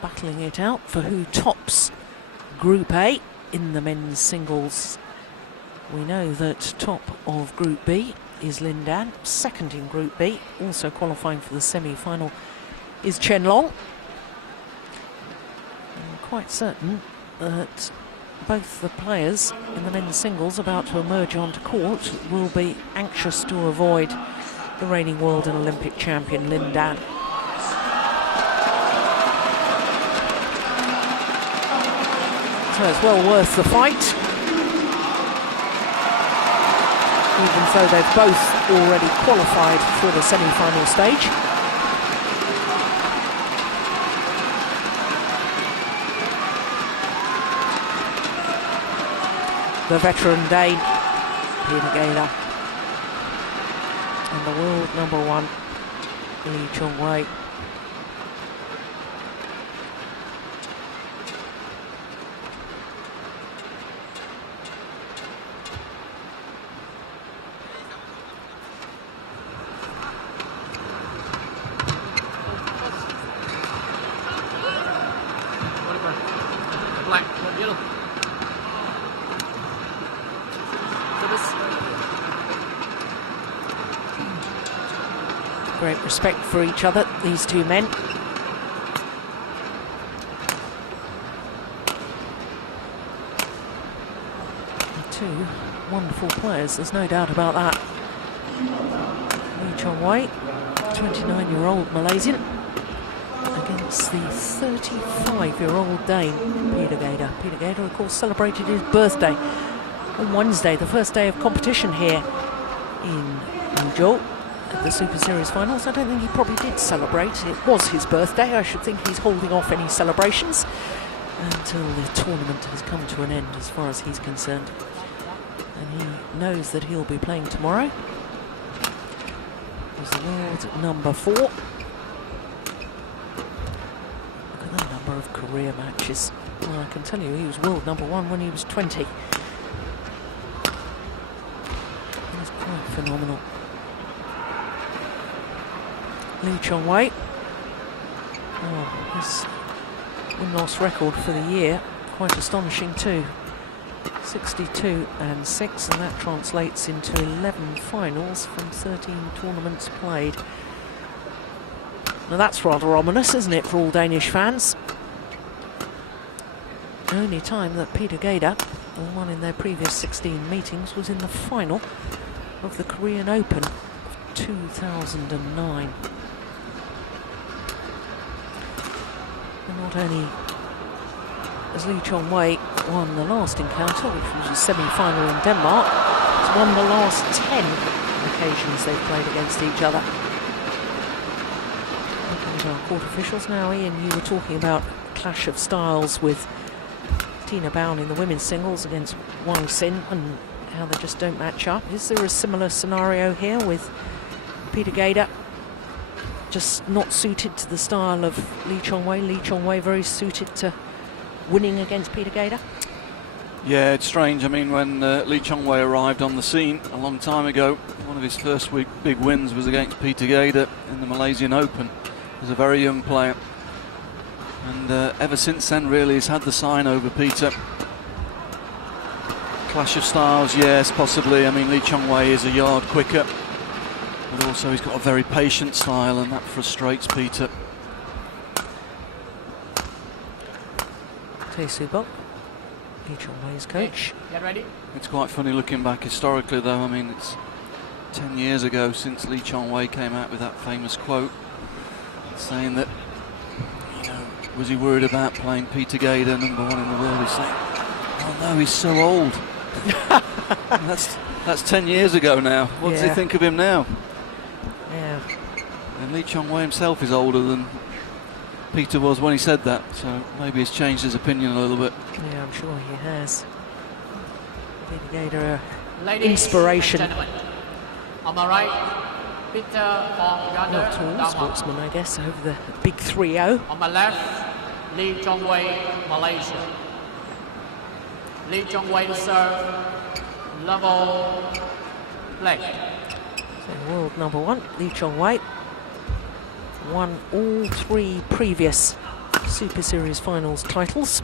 battling it out for who tops Group A in the men's singles. We know that top of Group B is Lin Dan. Second in Group B, also qualifying for the semi-final, is Chen Long. I'm quite certain that both the players in the men's singles about to emerge onto court will be anxious to avoid the reigning world and Olympic champion Lin Dan. So it's well worth the fight, even though they've both already qualified for the semi-final stage. The veteran Dane, Hoeg Gade, and the world #1, A-Chong Wei. Black, yellow. Great respect for each other, these two men. Two wonderful players, there's no doubt about that. A-Chong Wei, 29-year-old Malaysian, against the 35-year-old Dane, Hoeg Gade. Hoeg Gade, of course, celebrated his birthday on Wednesday, the first day of competition here in Hangzhou at the Superseries finals. I don't think he probably did celebrate. It was his birthday. I should think he's holding off any celebrations until the tournament has come to an end as far as he's concerned. And he knows that he'll be playing tomorrow. He's the world #4. Look at that number of career matches. Well, I can tell you he was world #1 when he was 20. He's quite phenomenal. A-Chong Wei. Oh, his win-loss record for the year, quite astonishing too. 62-6, and that translates into 11 finals from 13 tournaments played. Now that's rather ominous, isn't it, for all Danish fans? The only time that Hoeg Gade won in their previous 16 meetings was in the final of the Korean Open of 2009. And not only has A-Chong Wei won the last encounter, which was a semi-final in Denmark, he's won the last 10 occasions they've played against each other. Looking at our court officials now, Ian, you were talking about a clash of styles with Tina Bown in the women's singles against Wang Sin and how they just don't match up. Is there a similar scenario here with Hoeg Gade just not suited to the style of A-Chong Wei? A-Chong Wei very suited to winning against Hoeg Gade? Yeah, it's strange. I mean, when A-Chong Wei arrived on the scene a long time ago, one of his first big wins was against Hoeg Gade in the Malaysian Open as a very young player. And ever since then, really, he's had the sign over Peter. Clash of styles, yes, possibly. I mean, A-Chong Wei is a yard quicker, but also he's got a very patient style, and that frustrates Peter. Tae Soo-bok, A-Chong Wei's coach. Get ready. It's quite funny looking back historically, though. I mean, it's 10 years ago since A-Chong Wei came out with that famous quote saying that, you know, was he worried about playing Hoeg Gade, #1 in the world? He's saying, oh no, he's so old. That's 10 years ago now. What does he think of him now? Yeah. And A-Chong Wei himself is older than Peter was when he said that, so maybe he's changed his opinion a little bit. Yeah, I'm sure he has. Hoeg Gade, Ladies inspiration. and gentlemen, on my right, Peter Hoeg Not tall Gade, sportsman, I guess, over the big 3-0. on my left, A-Chong Wei, Malaysia. A-Chong Wei serve, level, leg. So world #1, A-Chong Wei, won all 3 previous Superseries finals titles.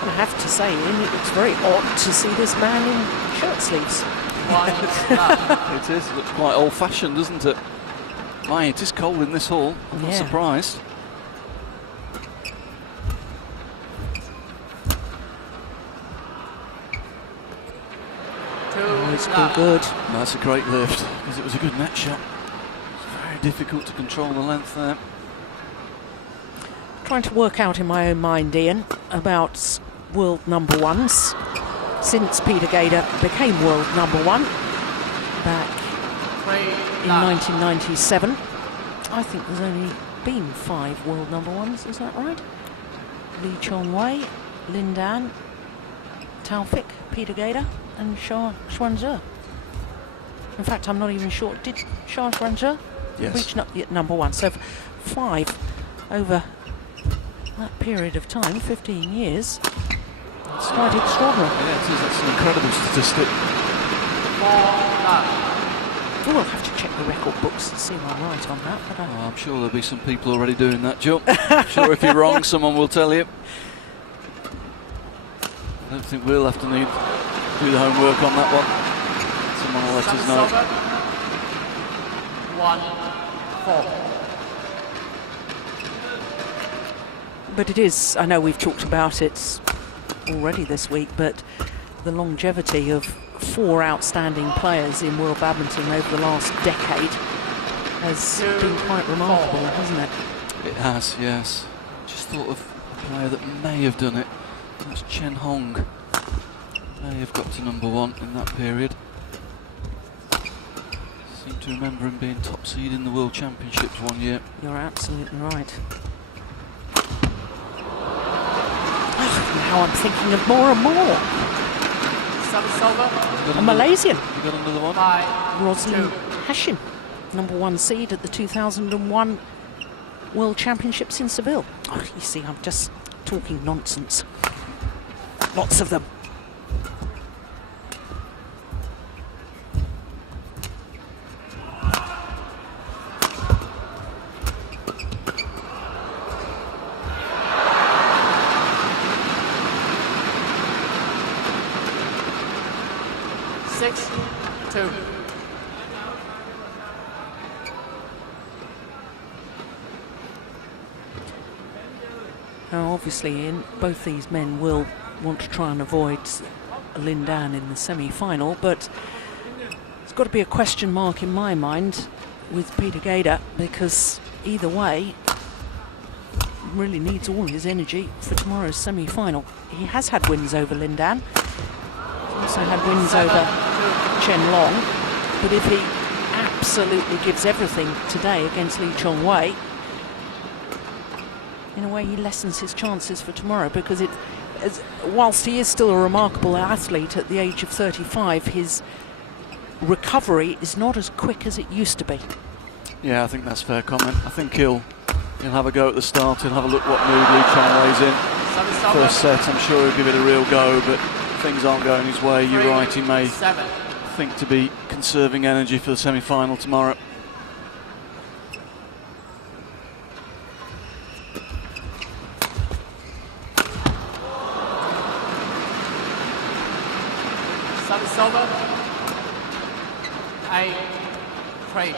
I have to say, Ian, it looks very odd to see this man in shirt sleeves. It is. It looks quite old-fashioned, doesn't it? My, it is cold in this hall. I'm not surprised. Oh, it's all good. That's a great lift, because it was a good net shot. It's very difficult to control the length there. Trying to work out in my own mind, Ian, about world number ones. Since Peter Gade became world number one back in 1997, I think there's only been 5 world number ones, is that right? A-Chong Wei, Lin Dan, Taufik, Peter Gade and Shah Xuanzhe. In fact, I'm not even sure, did Shah Xuanzhe reach number one? So 5 over that period of time, 15 years. It's quite extraordinary. Yeah, it is. That's an incredible statistic. We'll have to check the record books to see if I'm right on that. But I'm sure there'll be some people already doing that jump. I'm sure if you're wrong, someone will tell you. I don't think we'll have to do the homework on that one. Someone will let us know. 1-4. But it is, I know we've talked about it already this week, but the longevity of 4 outstanding players in world badminton over the last decade has been quite remarkable, hasn't it? It has, yes. Just thought of a player that may have done it. That's Chen Hong. May have got to number 1 in that period. Seem to remember him being top seed in the World Championships one year. You're absolutely right. Now I'm thinking of more and more. A Malaysian. You got another one? Roslyn Hashin, number 1 seed at the 2001 World Championships in Seville. Oh, you see, I'm just talking nonsense. Lots of them. Now, obviously, Ian, both these men will want to try and avoid Lin Dan in the semi-final, but there's got to be a question mark in my mind with Peter Gade, because either way, really needs all his energy for tomorrow's semi-final. He has had wins over Lin Dan. He's also had wins over Chen Long, but if he absolutely gives everything today against A-Chong Wei, in a way he lessens his chances for tomorrow, because whilst he is still a remarkable athlete at the age of 35, his recovery is not as quick as it used to be. Yeah, I think that's a fair comment. I think he'll have a go at the start. He'll have a look what mood A-Chong Wei's in. First set, I'm sure he'll give it a real go, but things aren't going his way. You're right, he may think to be conserving energy for the semi-final tomorrow. Service over. 8-3.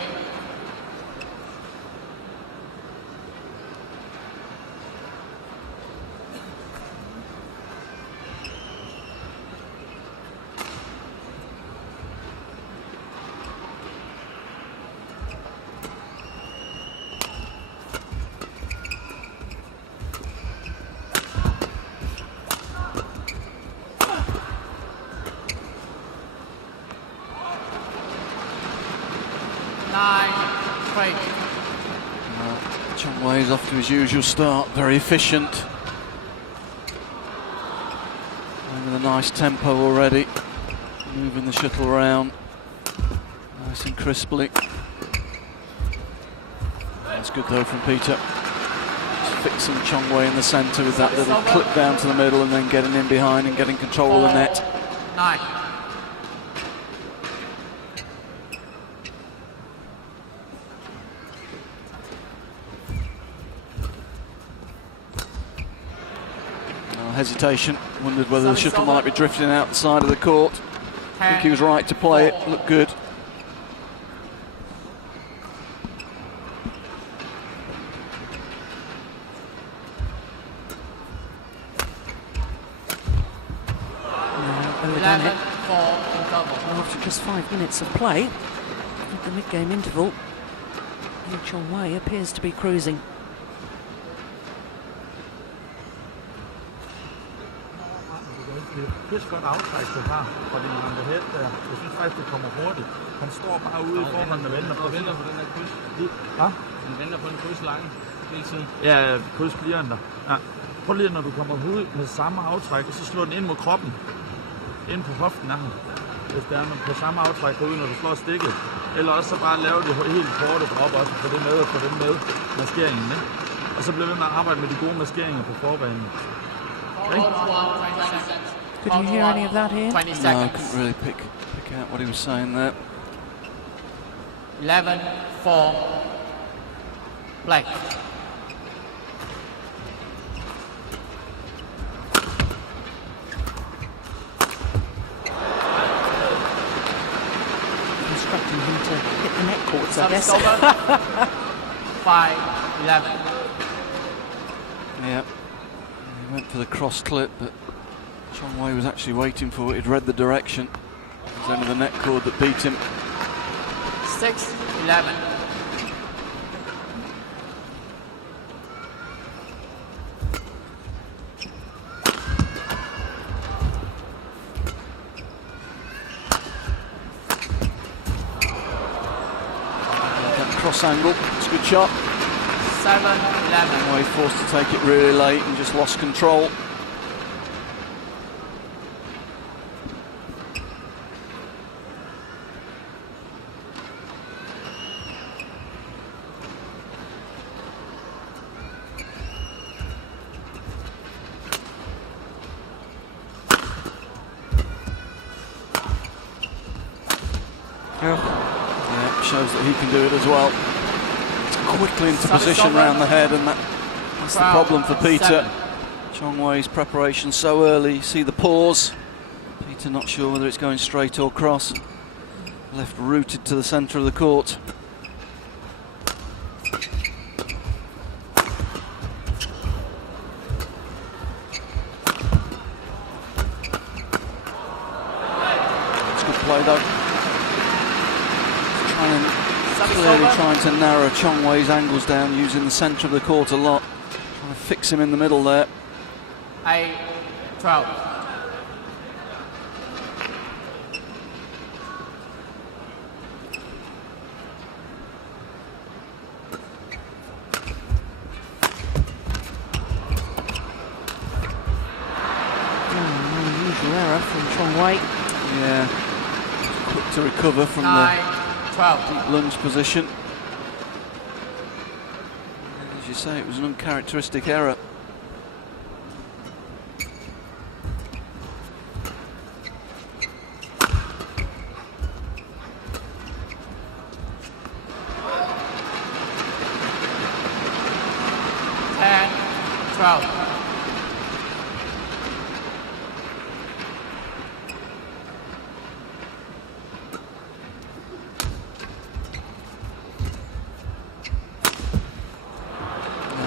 Chong Wei's off to his usual start, very efficient. And with a nice tempo already, moving the shuttle around nice and crisply. That's good though from Peter. Just fixing Chong Wei in the centre with that little clip down to the middle and then getting in behind and getting control of the net. 9. hesitation. Wondered whether the shuttle might be drifting out the side of the court. I think he was right to play it. Looked good. Overdone it. After just 5 minutes of play, at the mid-game interval, A-Chong Wei appears to be cruising. Godt aftræk, du har fra din Head der. Jeg synes faktisk, det kommer hurtigt. Han står bare ude i forhånden og venter på den der kryds. Ja? Han venter på en kryds lange hele tiden. Ja, krydsblianter. Ja. Prøv lige, når du kommer ud med samme aftræk, og så slår den ind mod kroppen. Ind på hoften af ham. Hvis det er på samme aftræk ud, når du slår stikket. Eller også så bare lave det helt korte drop også, få det med og få det med maskeringen. Ikke? Og så bliver vi med at arbejde med de gode maskeringer på forbanen. Okay? Could you hear any of that here? 20 seconds. No, I couldn't really pick out what he was saying there. 11-4. Blank. Instructing him to hit the net courts, I guess. 5-11. Yeah, he went for the cross clip, but Chong Wei was actually waiting for it. He'd read the direction. It was only the net cord that beat him. 6-11. That cross angle, it's a good shot. 7-11. Chong Wei forced to take it really late and just lost control. Yeah, shows that he can do it as well. It's quickly into position round the head, and that's the problem for Peter. Chong Wei's preparation so early. You see the pause. Peter not sure whether it's going straight or cross. Left rooted to the centre of the court. It's good play though. Clearly trying to narrow Chong Wei's angles down, using the centre of the court a lot. Trying to fix him in the middle there. 8-12. Unusual error from Chong Wei. Yeah, quick to recover from the deep lunge position. As you say, it was an uncharacteristic error.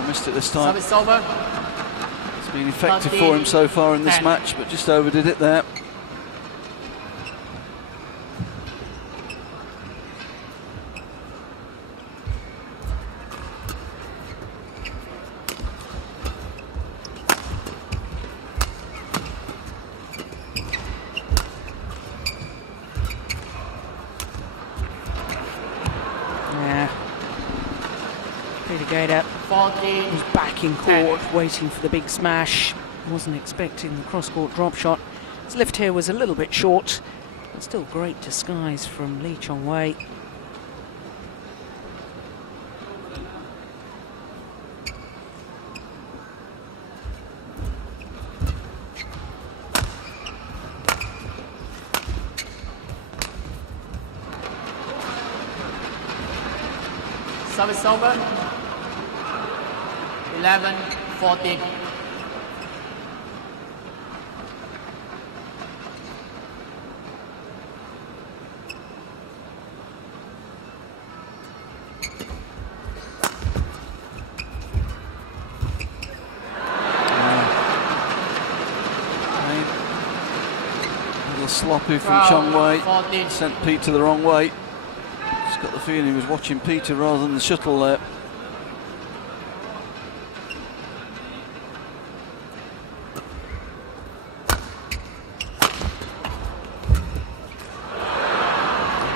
Missed it this time. Service over. It's been effective for him so far in this match, but just overdid it there. Hoeg Gade was back in court, waiting for the big smash. Wasn't expecting the cross-court drop shot. His lift here was a little bit short, but still great disguise from A-Chong Wei. Service over. 11-14. sloppy from Foul, A-Chong Wei. 14. Sent Peter the wrong way. Just got the feeling he was watching Peter rather than the shuttle there.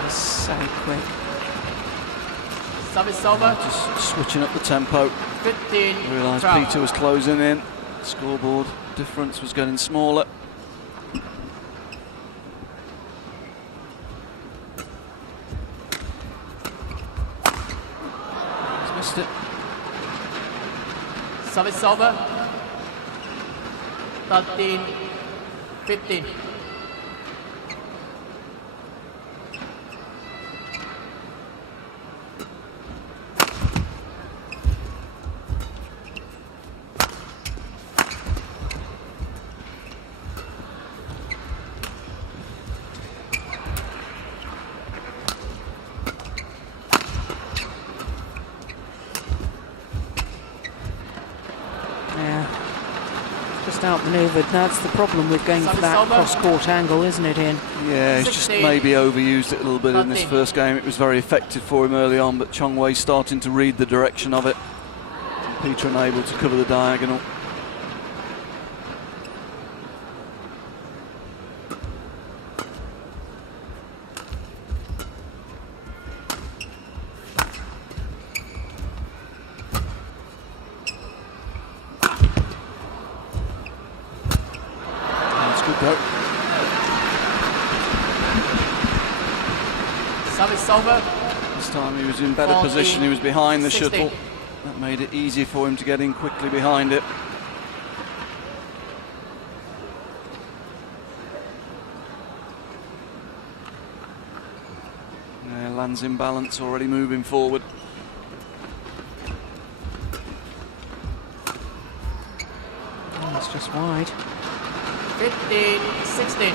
So quick. Service over. Just switching up the tempo. 15. Realised foul. Peter was closing in. Scoreboard difference was getting smaller. He's missed it. Service over. 13. 15. Yeah. Just outmanoeuvred. That's the problem with going for Service that over. cross-court angle, isn't it, Ian? Yeah, he's just 16. maybe overused it a little bit in this 13. first game. It was very effective for him early on, but Chong Wei starting to read the direction of it. Peter unable to cover the diagonal. That's good though. Service over. This time he was in better 14, position, he was behind the 16. shuttle. That made it easier for him to get in quickly behind it. Yeah, lands in balance, already moving forward. Oh, that's just wide. 15. 16.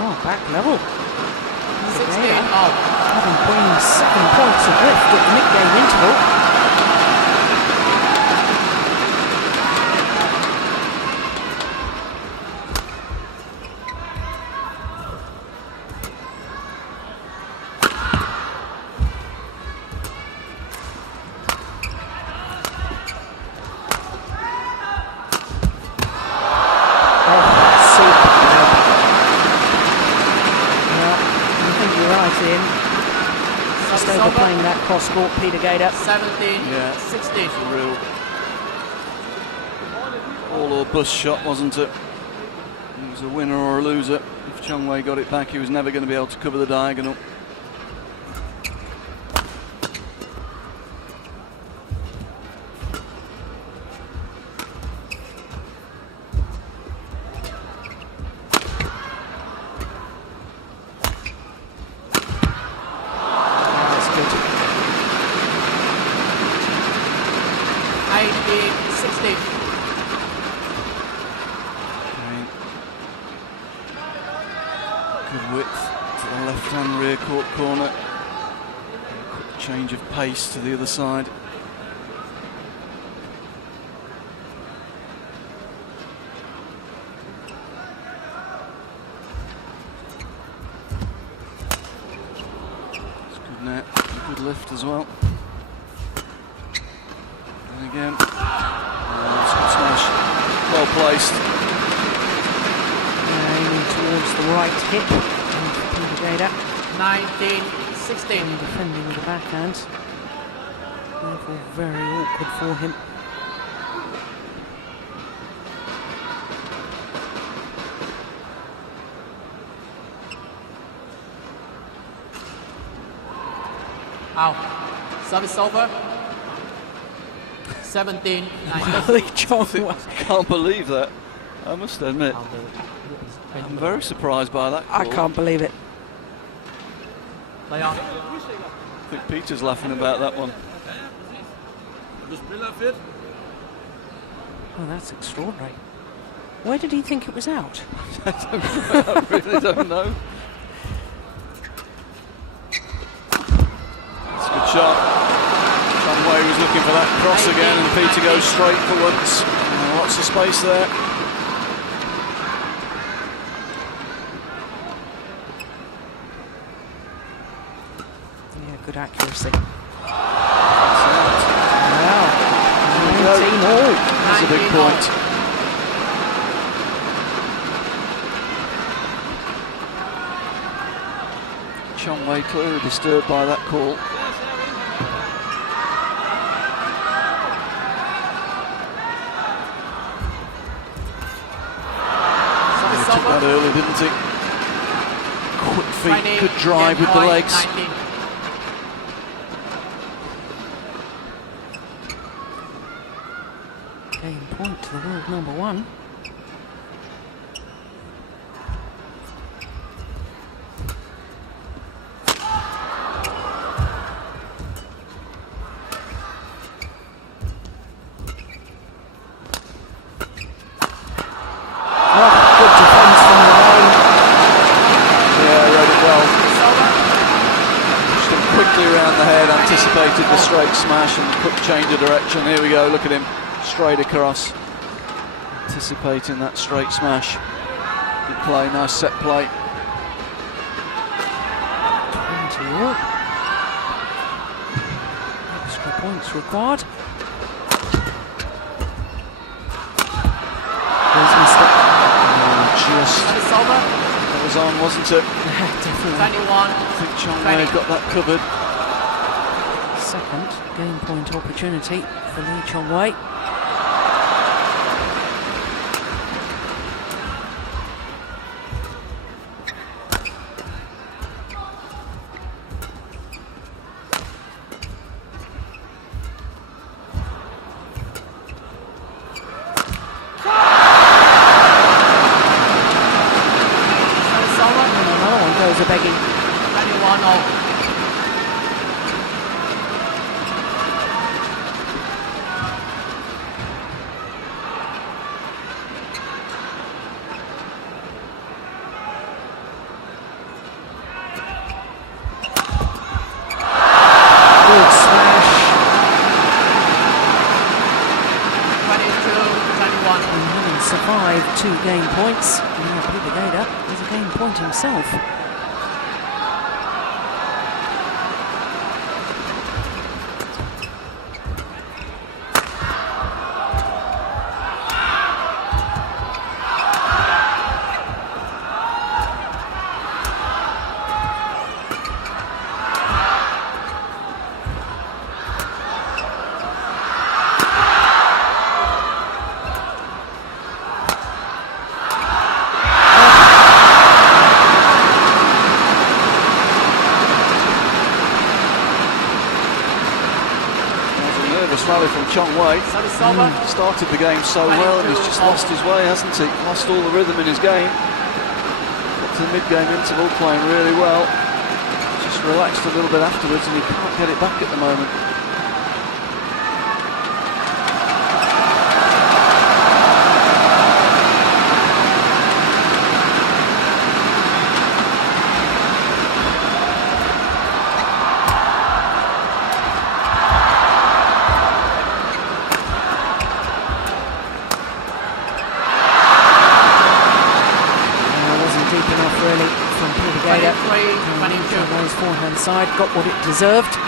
Oh, back level. 16. Gade Out. having gained 7 points adrift at the mid-game interval. Just Service overplaying over. that cross-court, Peter Gade. 17. Yeah. 16. A real all or bust shot, wasn't it? It was a winner or a loser. If Chong Wei got it back, he was never going to be able to cover the diagonal. That's good. 18. 16. Okay. Good width to the left-hand rear court corner. Quick change of pace to the other side. It's good net, good lift as well. And again, that's a smash. Well placed. Aiming towards the right hip of Peter Gade. 19. 16. And defending with the backhand. Therefore very awkward for him. Out. Service over. 17. 19. A-Chong Wei. Can't believe that. I must admit, I'm very surprised by that I call. can't believe it. Play on. I think Peter's laughing about that one. Oh, that's extraordinary. Where did he think it was out? I really don't know. shot. A-Chong Wei was looking for that cross again, and Peter goes straight for once. Lots of space there. Yeah, good accuracy. Wow. 19 all. That's a big point. A-Chong Wei clearly disturbed by that call. He took that early, didn't he? Quick feet, good drive with the legs. 19. Game point to the world number 1. Good defence from the line. Yeah, read it well. Pushed him quickly around the head, anticipated the straight smash and quick change of direction. Here we go, look at him, straight across. Anticipating that straight smash. Good play, nice set play. 20 all. Extra points required. There's mistake. Just, It's over. that was on, wasn't it? Definitely. 21. I think Chong Wei got that covered. Second game point opportunity for A-Chong Wei. Another one goes a begging. 21 all. Good smash. 22, 21. And having survived 2 game points, now Peter Gade is a game point himself. Rally from A-Chong Wei. It's over. Started the game so well, and he's just lost his way, hasn't he? Lost all the rhythm in his game. Got to the mid-game interval playing really well. Just relaxed a little bit afterwards, and he can't get it back at the moment. Deep enough really from Peter Gade. 23, 22. Wei's forehand side got what it deserved.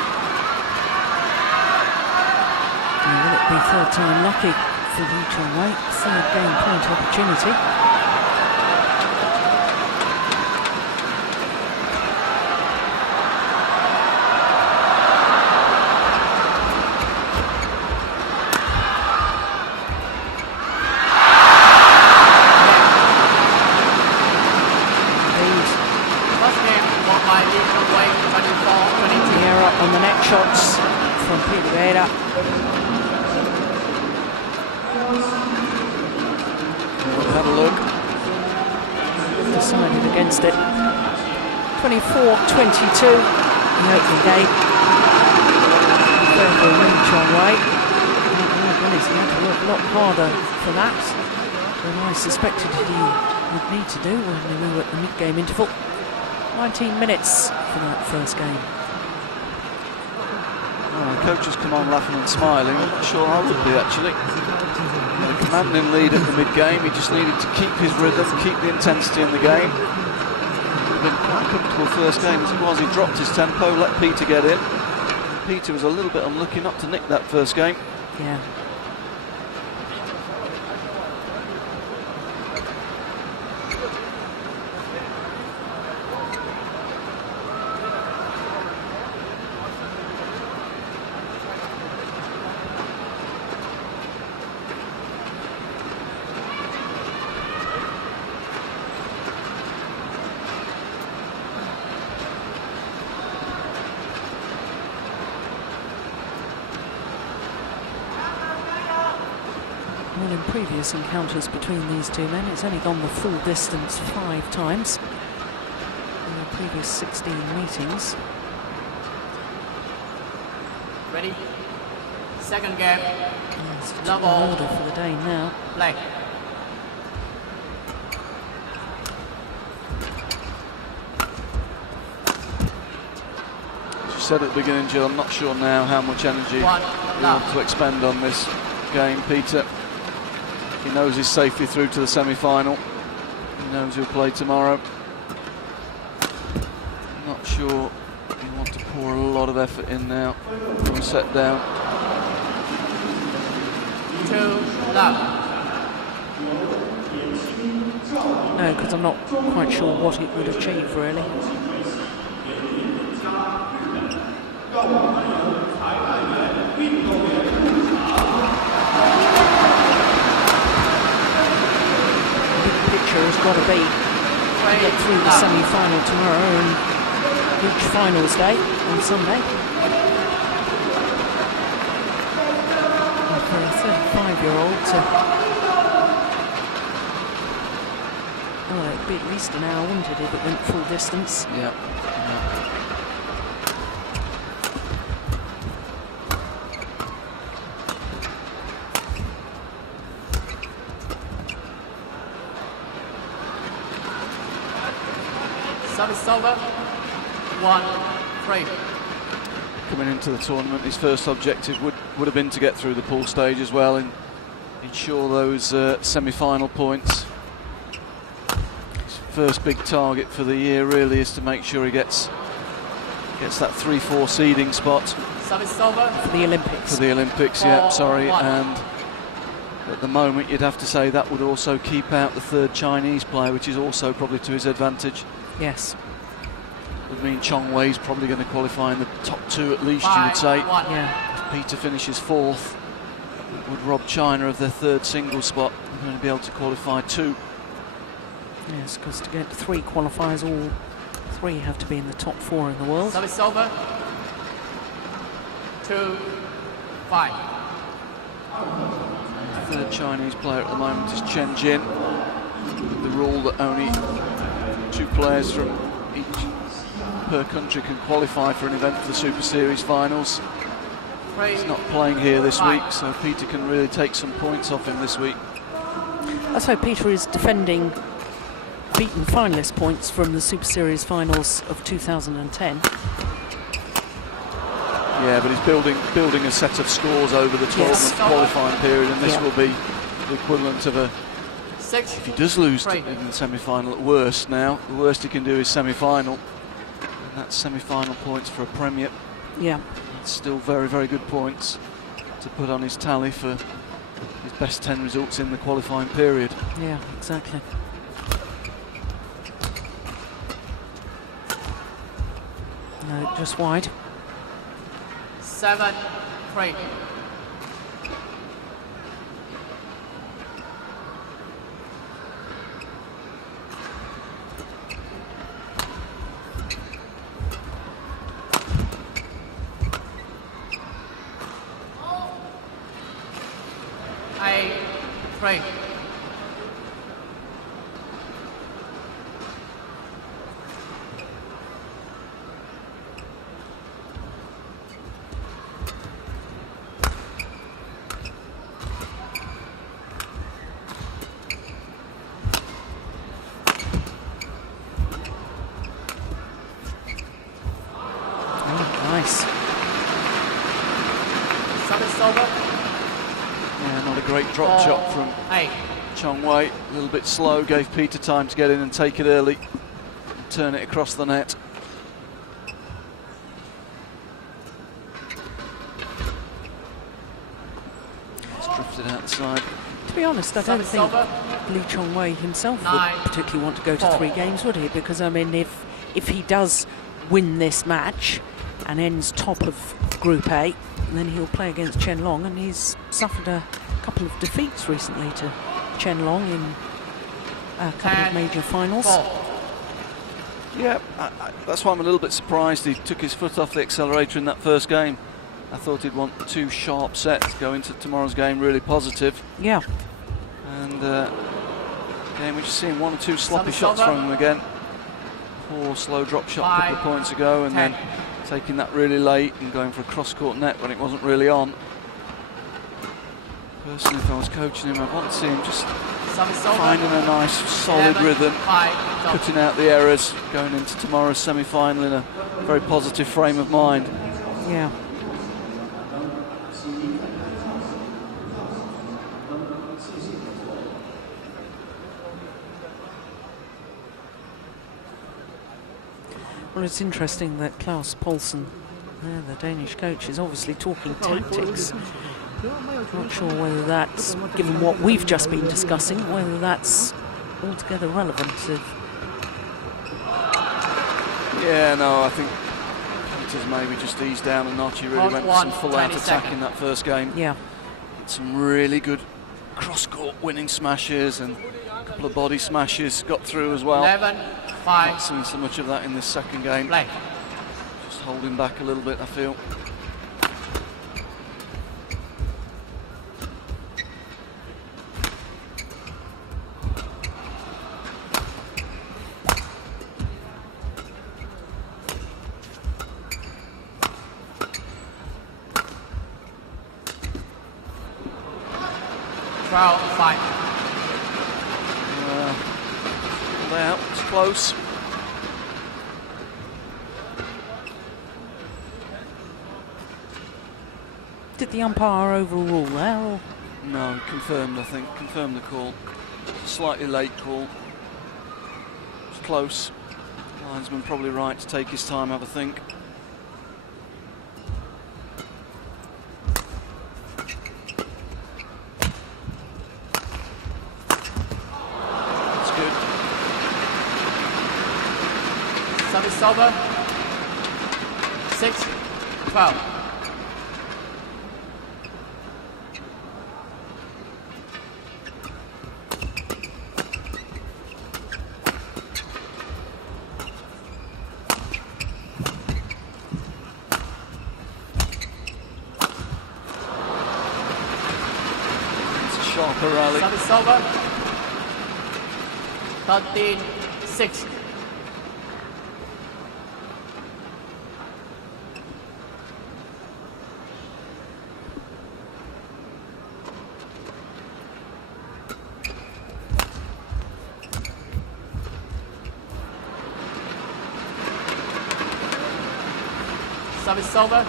And will it be third time lucky for A-Chong Wei? Third game point opportunity. The error on the net shots from Peter Gade. We'll have a look. Decided against it. 24-22 in the opening game. For A-Chong Wei. Oh goodness, he had to work a lot harder for that than I suspected he would need to do when we were at the mid-game interval. 19 minutes for that first game. Coaches come on laughing and smiling. I'm not sure I would be, actually. A commanding lead at the mid-game. He just needed to keep his rhythm, keep the intensity in the game. Been quite a comfortable first game as it was. He dropped his tempo, let Peter get in. Peter was a little bit unlucky not to nick that first game. Yeah. Well, in previous encounters between these two men, it's only gone the full distance 5 times in the previous 16 meetings. Ready? Second game. It's a Love tall all. order for the Dane now. Play. As you said at the beginning, Jill, I'm not sure now how much energy you One. want to expend on this game, Peter. He knows he's safely through to the semi-final. He knows he'll play tomorrow. Not sure you want to pour a lot of effort in now. One set down. 2 love. No, because I'm not quite sure what it would achieve, really. Has got to be get through the semi-final tomorrow and reach finals day on Sunday. And for a 35-year-old to, well, it'd be at least an hour, wouldn't it, if it went full distance? Yeah. Service over. 1-3. Coming into the tournament, his first objective would have been to get through the pool stage as well and ensure those semi-final points. His first big target for the year really is to make sure he gets that 3-4 seeding spot. Service over. For the Olympics. For the Olympics, yeah, sorry. 4-1. And at the moment, you'd have to say that would also keep out the third Chinese player, which is also probably to his advantage. Yes. Would mean A-Chong Wei is probably going to qualify in the top 2 at least, you would say. 5-1. Yeah. If Peter finishes 4th, it would rob China of their third single spot. They're going to be able to qualify 2. Yes, because to get 3 qualifiers, all 3 have to be in the top 4 in the world. Service over. 2-5. The third Chinese player at the moment is Chen Jin. The rule that only 2 players from each per country can qualify for an event for the Super Series finals. He's not playing here this week, so Peter can really take some points off him this week. That's why Peter is defending beaten finalist points from the Super Series finals of 2010. Yeah, but he's building a set of scores over the 12-month qualifying period, and this will be the equivalent of a... 6. If he does lose in the semi-final at worst now, the worst he can do is semi-final. And that's semi-final points for a Premier. Yeah. It's still very, very good points to put on his tally for his best 10 results in the qualifying period. Yeah, exactly. No, just wide. 7-3. Eight-3. Nice. over. Yeah, not a great drop shot from 8. A-Chong Wei. A little bit slow, gave Peter time to get in and take it early, turn it across the net. It's drifted outside. To be honest, I don't think A-Chong Wei himself would particularly want to go to 3 games, would he? Because, I mean, if he does win this match and ends top of Group A, then he'll play against Chen Long, and he's suffered a couple of defeats recently to Chen Long in a couple of major finals. Yeah, that's why I'm a little bit surprised he took his foot off the accelerator in that first game. I thought he'd want 2 sharp sets, go into tomorrow's game really positive. Yeah. And again, we're just seeing 1 or 2 sloppy shots from him again. Poor slow drop shot a couple of points ago, and then taking that really late and going for a cross-court net when it wasn't really on. Personally, if I was coaching him, I'd want to see him just finding a nice, solid rhythm, cutting out the errors, going into tomorrow's semi-final in a very positive frame of mind. Yeah. Well, it's interesting that Klaus Poulsen, the Danish coach, is obviously talking tactics. Not sure whether that's, given what we've just been discussing, whether that's altogether relevant. Yeah, no, I think Peter's maybe just eased down a notch. He really went for some full-out attack in that first game. Yeah. Some really good cross-court winning smashes and a couple of body smashes got through as well. 11-5. Not seeing so much of that in this second game. Play. Just holding back a little bit, I feel. Out, it's close. Did the umpire overrule there? Or? No, confirmed, I think. Confirmed the call. Slightly late call. It's close. Linesman probably right to take his time, have a think. Service over. 6-12. It's a sharper rally. Service over. 13-6. Service over.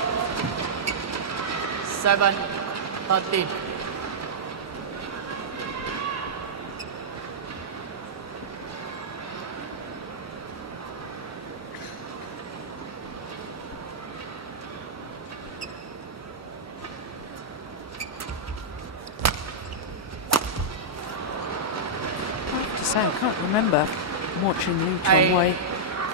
7-13. I can't remember watching A-Chong Wei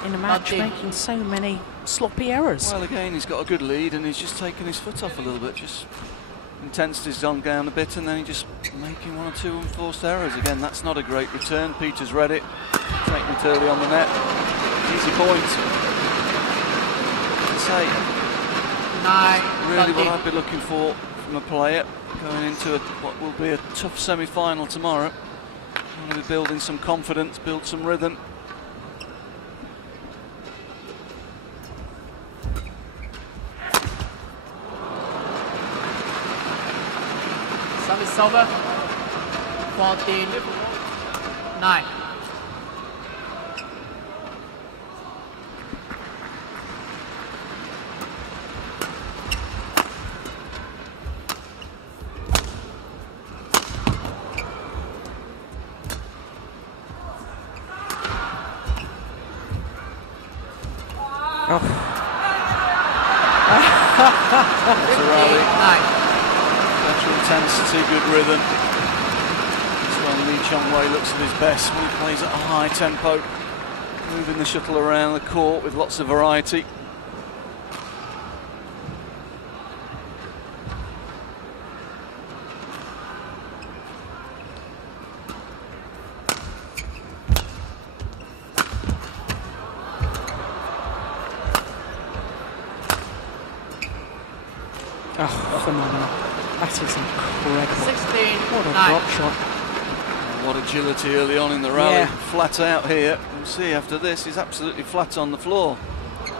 in a match making so many sloppy errors. Well, again, he's got a good lead and he's just taken his foot off a little bit. Just intensity's gone down a bit and then he just making 1 or 2 unforced errors. Again, that's not a great return. Peter's read it, taking it early on the net. Easy point. I'd say, really what I'd be looking for from a player going into what will be a tough semi-final tomorrow. I'm going to be building some confidence, build some rhythm. Service over. 14-9. intensity, good rhythm. That's when A-Chong Wei looks at his best, when he plays at a high tempo, moving the shuttle around the court with lots of variety. Oh, phenomenal. That is incredible. 16, What a 9. drop shot. What agility early on in the rally. Yeah. Flat out here. We'll see after this, he's absolutely flat on the floor. It's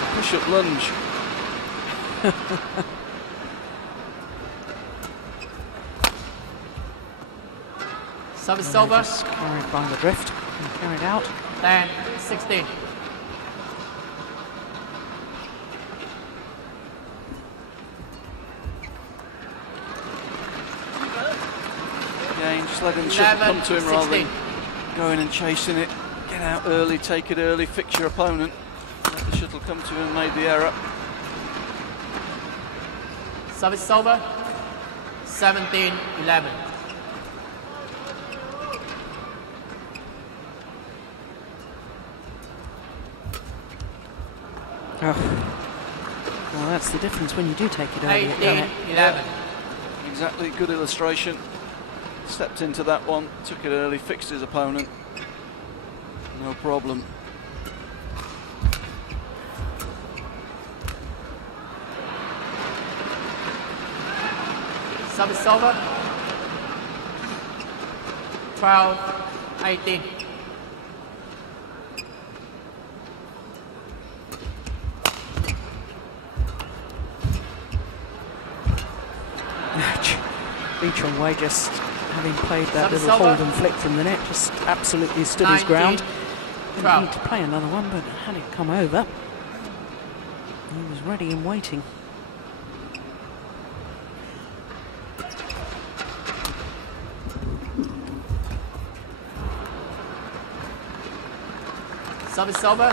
a push-up lunge. Service And over. just carried by the drift and carried out. 10, 16. Again, just letting the shuttle 11, come to him rather than 16. going and chasing it. Get out early, take it early, fix your opponent. Let the shuttle come to him and made the error. Service over. 17, 11. Oh. Well, that's the difference when you do take it early. 18, 11. Exactly, good illustration. Stepped into that one, took it early, fixed his opponent. No problem. Service over. 12, 18. A-Chong Wei just having played that Service little hold over. and flick from the net, just absolutely stood his 19, ground. Didn't 12. need to play another one, but had it come over, he was ready and waiting. Service over.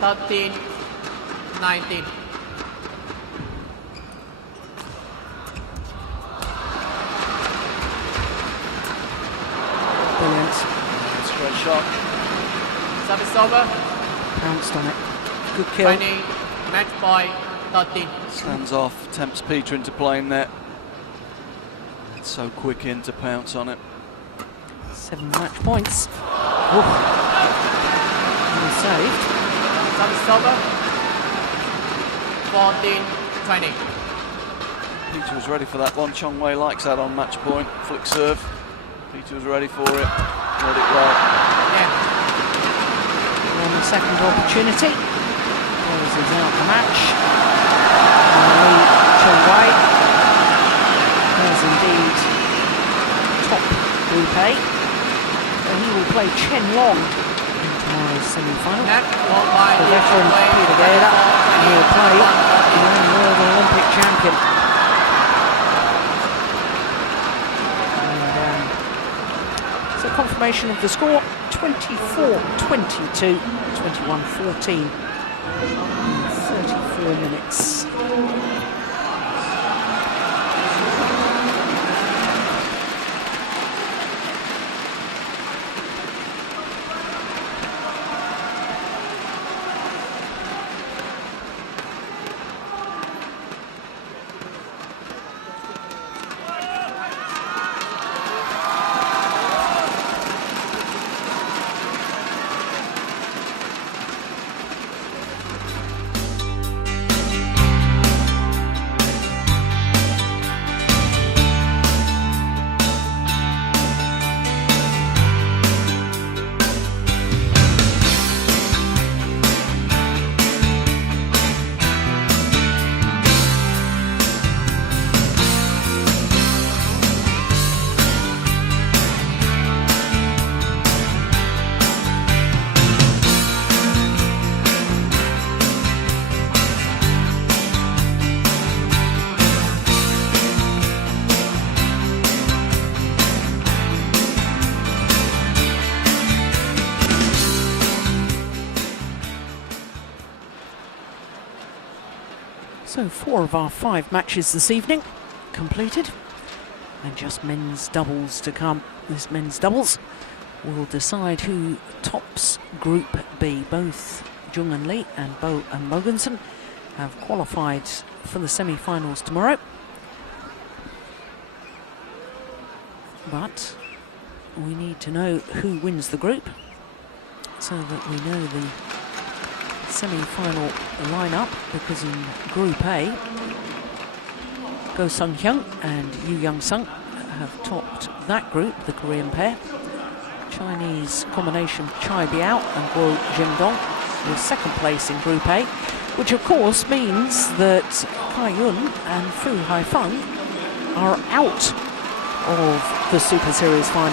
13, 19. Brilliant. Straight shot. Service over. Pounced on it. Good kill. 20, match point 13. Stands off, tempts Peter into playing net. It's so quick in to pounce on it. 7 match points. Oof. And saved. Service over. 14, 20. Peter was ready for that one. Chong Wei likes that on match point. Flick serve. Peter was ready for it. Read it well. Yeah. On the second opportunity. Closes out the match. A-Chong Wei is indeed top Group A. And he will play Chen Long in tomorrow's semi-final. Net won by The veteran Peter Gade, and he will play the young world Olympic champion. And so confirmation of the score, 24-22, 21-14 in 34 minutes. So 4 of our 5 matches this evening completed, and just men's doubles to come. This men's doubles will decide who tops Group B. Both Jung and Lee and Bo and Mogensen have qualified for the semi-finals tomorrow. But we need to know who wins the group so that we know the semi-final lineup, because in Group A, Go Sung-hyun and Yu Young-sung have topped that group, the Korean pair. Chinese combination Chai Biao and Guo Jingdong was second place in Group A, which of course means that Kai Yun and Fu Haifeng are out of the Super Series final.